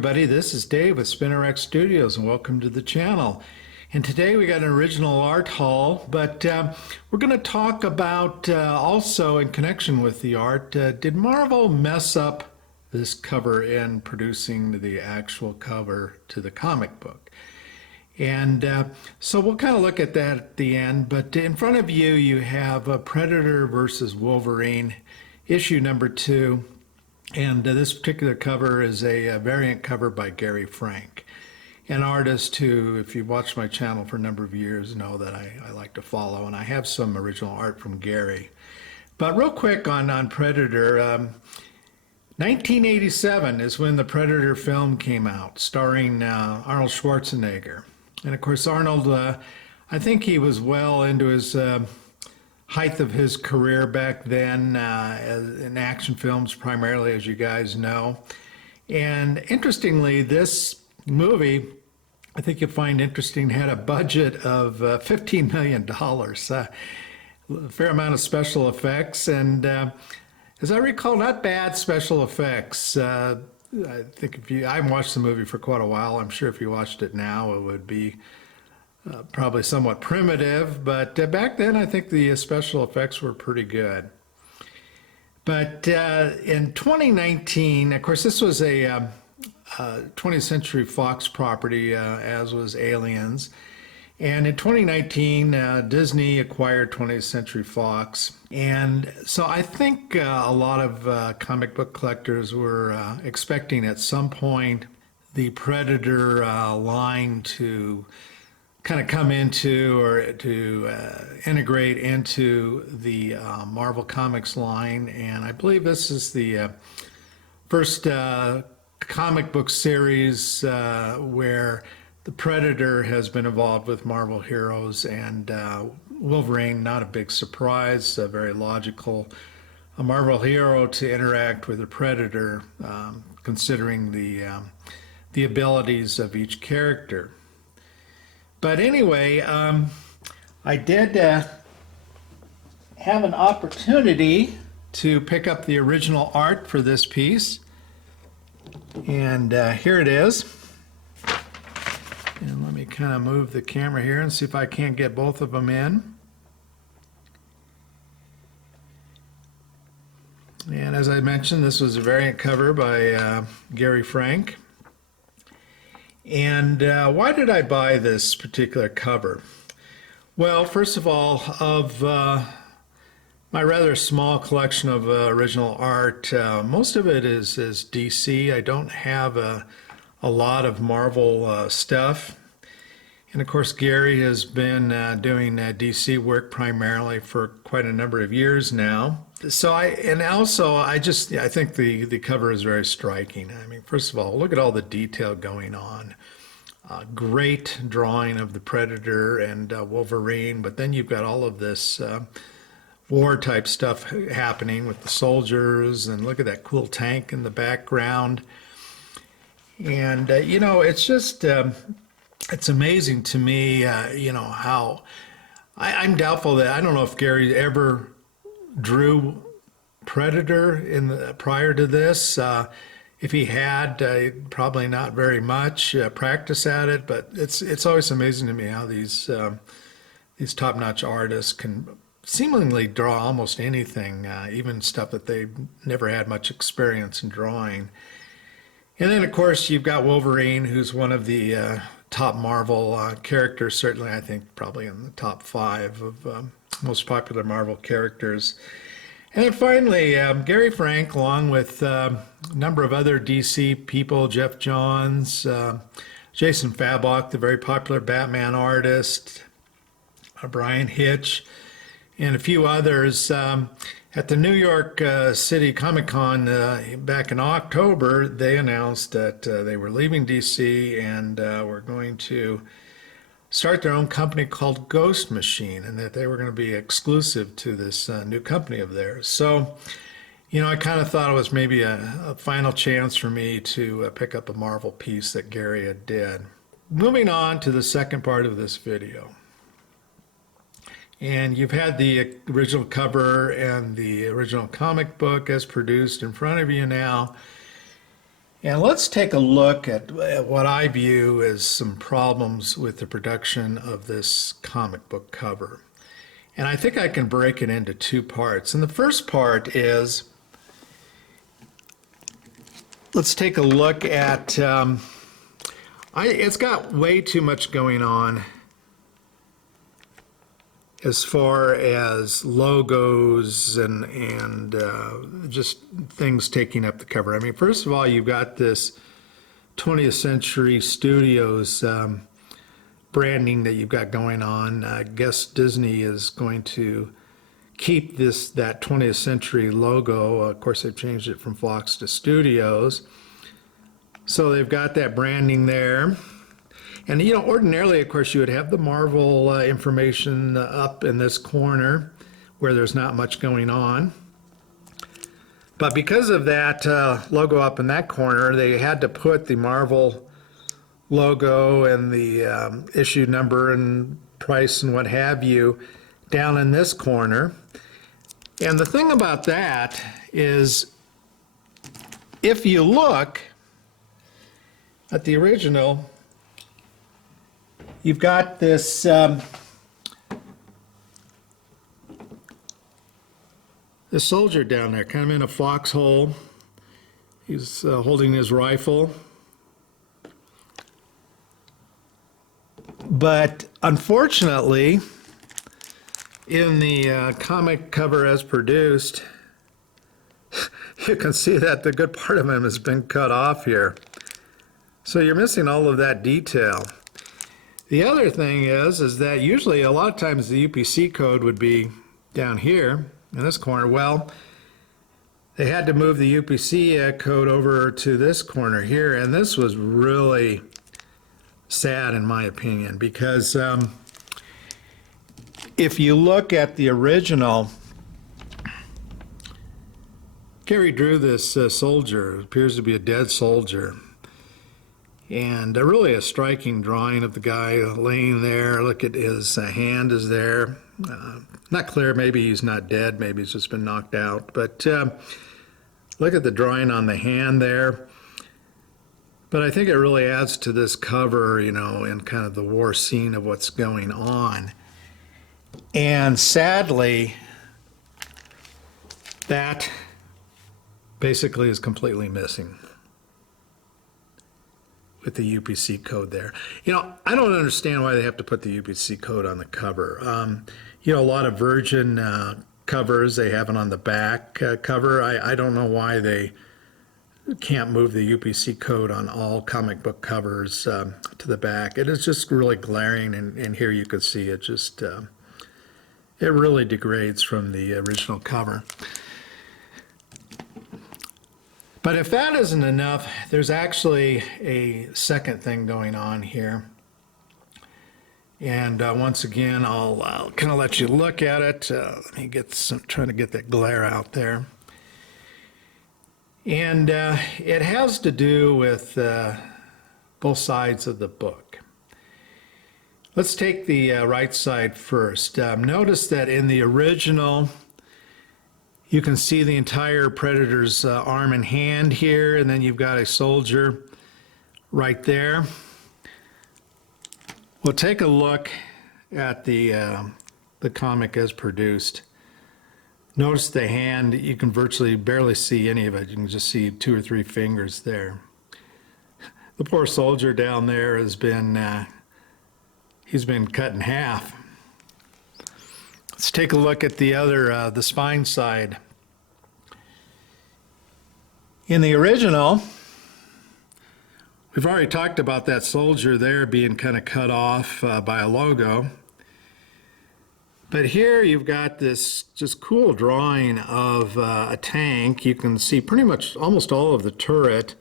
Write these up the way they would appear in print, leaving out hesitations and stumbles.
everybody, this is Dave with SpinnerX Studios and welcome to the channel. And today we got an original art haul, but we're going to talk about also in connection with the art, did Marvel mess up this cover in producing the actual cover to the comic book? And so we'll kind of look at that at the end, but in front of you, you have Predator versus Wolverine, issue number 2. And this particular cover is a variant cover by Gary Frank, an artist who, if you've watched my channel for a number of years, know that I like to follow, and I have some original art from Gary. But real quick on Predator, 1987 is when the Predator film came out, starring Arnold Schwarzenegger. And of course, Arnold, I think he was well into his height of his career back then in action films primarily, as you guys know. And interestingly, this movie, I think you'll find interesting, had a budget of $15 million, a fair amount of special effects, and as I recall, not bad special effects. I think I haven't watched the movie for quite a while. I'm sure if you watched it now, it would be probably somewhat primitive, but back then I think the special effects were pretty good. But in 2019, of course, this was a 20th Century Fox property, as was Aliens. And in 2019, Disney acquired 20th Century Fox. And so I think a lot of comic book collectors were expecting at some point the Predator line to kind of come into or to integrate into the Marvel Comics line. And I believe this is the first comic book series where the Predator has been involved with Marvel heroes, and Wolverine, not a big surprise, very logical, a Marvel hero to interact with the Predator, considering the abilities of each character. But anyway, I did have an opportunity to pick up the original art for this piece, and here it is. And let me kind of move the camera here and see if I can't get both of them in. And as I mentioned, this was a variant cover by Gary Frank. And why did I buy this particular cover? Well, first of all, of my rather small collection of original art, most of it is DC. I don't have a lot of Marvel stuff. And of course, Gary has been doing DC work primarily for quite a number of years now. So I think the cover is very striking. I mean, first of all, look at all the detail going on. Great drawing of the Predator and Wolverine, but then you've got all of this war type stuff happening with the soldiers, and look at that cool tank in the background. And you know, it's just it's amazing to me, you know, how I'm doubtful that I don't know if Gary ever drew Predator prior to this. If he had, probably not very much practice at it, but it's always amazing to me how these top-notch artists can seemingly draw almost anything, even stuff that they've never had much experience in drawing. And then, of course, you've got Wolverine, who's one of the top Marvel characters, certainly I think probably in the top 5 of most popular Marvel characters. And then finally, Gary Frank, along with a number of other DC people, Jeff Johns, Jason Fabok, the very popular Batman artist, Brian Hitch, and a few others, at the New York City Comic Con back in October, they announced that they were leaving DC and were going to start their own company called Ghost Machine, and that they were going to be exclusive to this new company of theirs. So, you know, I kind of thought it was maybe a final chance for me to pick up a Marvel piece that Gary had did. Moving on to the second part of this video. And you've had the original cover and the original comic book as produced in front of you now. And let's take a look at what I view as some problems with the production of this comic book cover. And I think I can break it into two parts. And the first part is, let's take a look at, it's got way too much going on as far as logos and just things taking up the cover. I mean, first of all, you've got this 20th Century Studios branding that you've got going on. I guess Disney is going to keep that 20th Century logo. Of course, they've changed it from Fox to Studios. So they've got that branding there. And, you know, ordinarily, of course, you would have the Marvel information up in this corner where there's not much going on. But because of that logo up in that corner, they had to put the Marvel logo and the issue number and price and what have you down in this corner. And the thing about that is, if you look at the original, you've got this this soldier down there, kind of in a foxhole. He's holding his rifle. But unfortunately, in the comic cover as produced, you can see that the good part of him has been cut off here. So you're missing all of that detail. The other thing is that usually a lot of times the UPC code would be down here in this corner. Well, they had to move the UPC code over to this corner here, and this was really sad in my opinion, because if you look at the original, Gary drew this soldier. It appears to be a dead soldier. And really a striking drawing of the guy laying there. Look at his hand is there. Not clear, maybe he's not dead, maybe he's just been knocked out. But look at the drawing on the hand there. But I think it really adds to this cover, you know, and kind of the war scene of what's going on. And sadly, that basically is completely missing with the UPC code there. You know, I don't understand why they have to put the UPC code on the cover. You know, a lot of Virgin covers, they have it on the back cover. I don't know why they can't move the UPC code on all comic book covers to the back. It is just really glaring, and here you can see it just, it really degrades from the original cover. But if that isn't enough, there's actually a second thing going on here. And once again, I'll kind of let you look at it. Let me trying to get that glare out there. And it has to do with both sides of the book. Let's take the right side first. Notice that in the original, you can see the entire Predator's arm and hand here, and then you've got a soldier right there. We'll take a look at the comic as produced. Notice the hand, you can virtually barely see any of it. You can just see 2 or 3 fingers there. The poor soldier down there has been, he's been cut in half. Let's take a look at the other, the spine side. In the original, we've already talked about that soldier there being kind of cut off by a logo. But here you've got this just cool drawing of a tank. You can see pretty much almost all of the turret.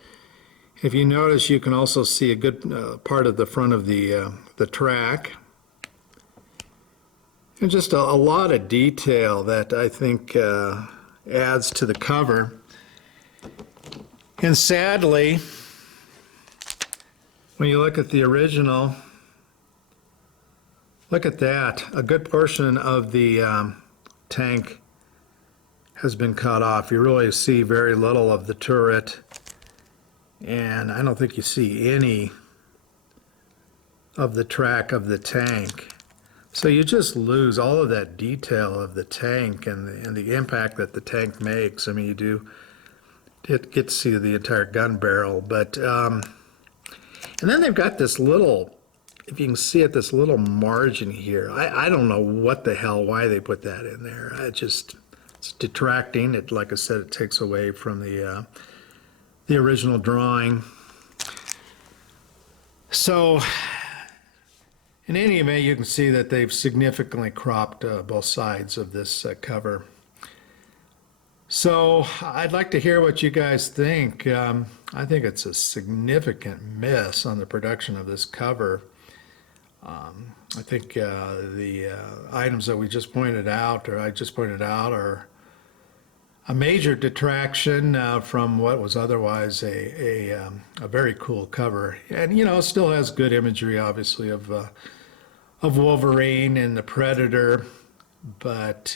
If you notice, you can also see a good part of the front of the track. And just a lot of detail that I think adds to the cover. And sadly, when you look at the original, look at that. A good portion of the tank has been cut off. You really see very little of the turret and I don't think you see any of the track of the tank. So you just lose all of that detail of the tank and the impact that the tank makes. I mean, you do get to see the entire gun barrel, but and then they've got this little, if you can see it, this little margin here. I don't know what the hell, why they put that in there. It's detracting. It, like I said, it takes away from the original drawing. So, in any event, you can see that they've significantly cropped both sides of this cover. So I'd like to hear what you guys think. I think it's a significant miss on the production of this cover. I think the items that we just pointed out, or I just pointed out, are a major detraction from what was otherwise a very cool cover. And, you know, it still has good imagery, obviously, of Wolverine and the Predator, but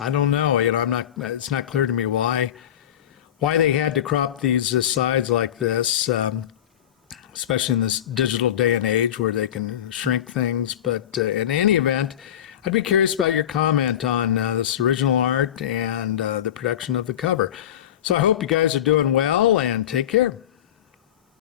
I don't know. You know, it's not clear to me why they had to crop these sides like this, especially in this digital day and age where they can shrink things. But in any event, I'd be curious about your comment on this original art and the production of the cover. So I hope you guys are doing well, and take care.